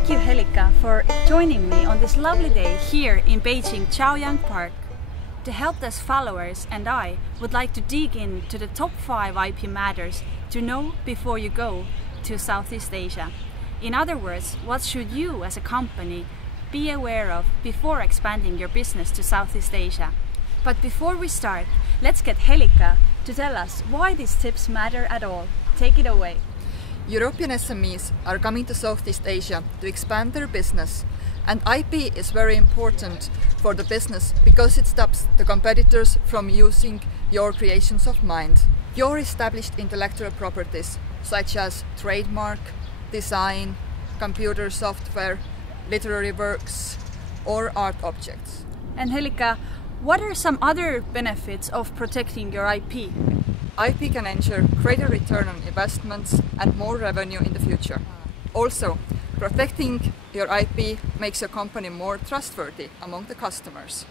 Thank you, Helika, for joining me on this lovely day here in Beijing Chaoyang Park. The Helpdesk followers and I would like to dig into the top 5 IP matters to know before you go to Southeast Asia. In other words, what should you as a company be aware of before expanding your business to Southeast Asia? But before we start, let's get Helika to tell us why these tips matter at all. Take it away. European SMEs are coming to Southeast Asia to expand their business, and IP is very important for the business because it stops the competitors from using your creations of mind. Your established intellectual properties such as trademark, design, computer software, literary works or art objects. And Helika, what are some other benefits of protecting your IP? IP can ensure greater return on investments and more revenue in the future. Also, protecting your IP makes your company more trustworthy among the customers.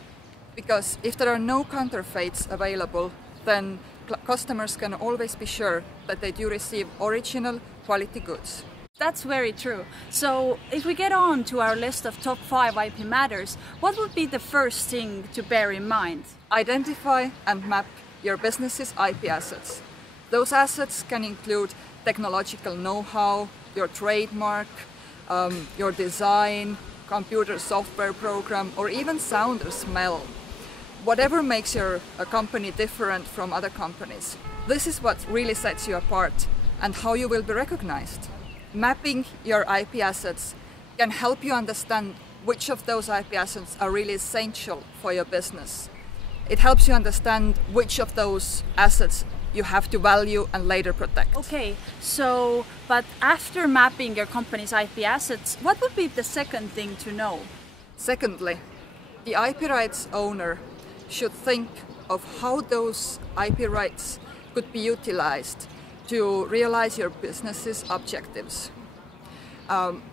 Because if there are no counterfeits available, then customers can always be sure that they do receive original quality goods. That's very true. So if we get on to our list of top 5 IP matters, what would be the first thing to bear in mind? Identify and map your business's IP assets. Those assets can include technological know-how, your trademark, your design, computer software program, or even sound or smell. Whatever makes your company different from other companies. This is what really sets you apart and how you will be recognized. Mapping your IP assets can help you understand which of those IP assets are really essential for your business. It helps you understand which of those assets you have to value and later protect. Okay, so, but after mapping your company's IP assets, what would be the second thing to know? Secondly, the IP rights owner should think of how those IP rights could be utilized to realize your business's objectives.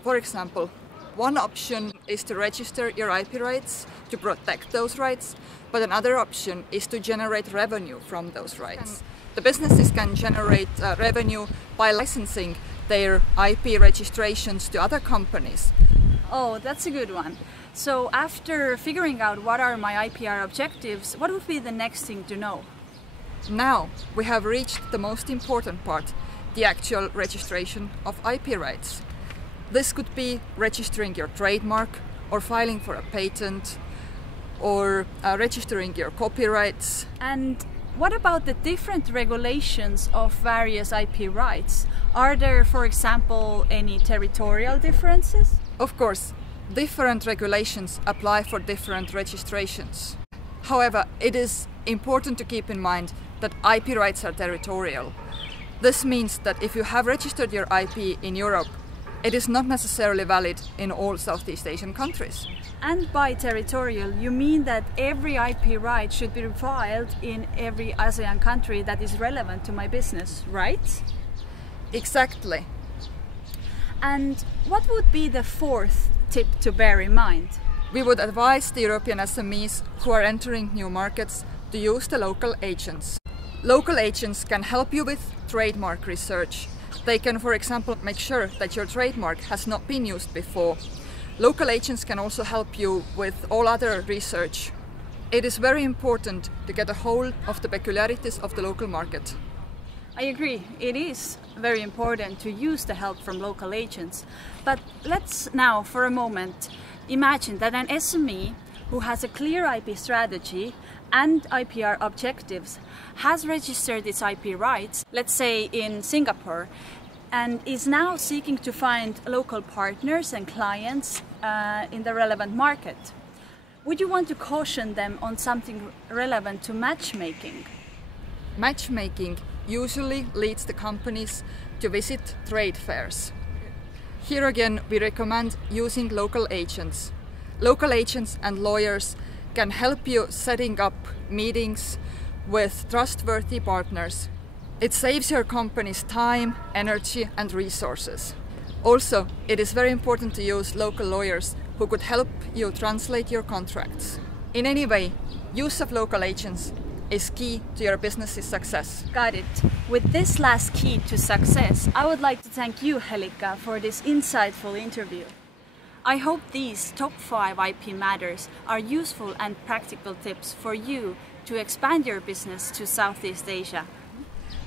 For example, one option is to register your IP rights to protect those rights, but another option is to generate revenue from those rights. The businesses can generate revenue by licensing their IP registrations to other companies. Oh, that's a good one. So after figuring out what are my IPR objectives, what would be the next thing to know? Now we have reached the most important part, the actual registration of IP rights. This could be registering your trademark or filing for a patent or registering your copyrights. And what about the different regulations of various IP rights? Are there, for example, any territorial differences? Of course, different regulations apply for different registrations. However, it is important to keep in mind that IP rights are territorial. This means that if you have registered your IP in Europe, it is not necessarily valid in all Southeast Asian countries. And by territorial, you mean that every IP right should be filed in every ASEAN country that is relevant to my business, right? Exactly. And what would be the fourth tip to bear in mind? We would advise the European SMEs who are entering new markets to use the local agents. Local agents can help you with trademark research. They can, for example, make sure that your trademark has not been used before. Local agents can also help you with all other research. It is very important to get a hold of the peculiarities of the local market. I agree, it is very important to use the help from local agents. But let's now, for a moment, imagine that an SME who has a clear IP strategy and IPR objectives has registered its IP rights, let's say in Singapore, and is now seeking to find local partners and clients in the relevant market. Would you want to caution them on something relevant to matchmaking? Matchmaking usually leads the companies to visit trade fairs. Here again, we recommend using local agents. Local agents and lawyers can help you setting up meetings with trustworthy partners. It saves your company's time, energy and resources. Also, it is very important to use local lawyers who could help you translate your contracts. In any way, use of local agents is key to your business's success. Got it. With this last key to success, I would like to thank you, Helika, for this insightful interview. I hope these top 5 IP matters are useful and practical tips for you to expand your business to Southeast Asia.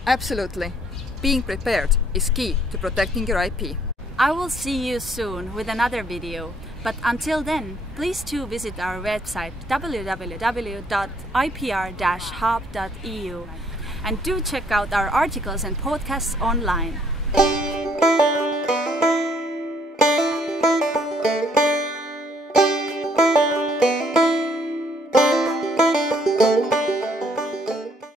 Absolutely. Being prepared is key to protecting your IP. I will see you soon with another video, but until then, please do visit our website www.ipr-hub.eu and do check out our articles and podcasts online.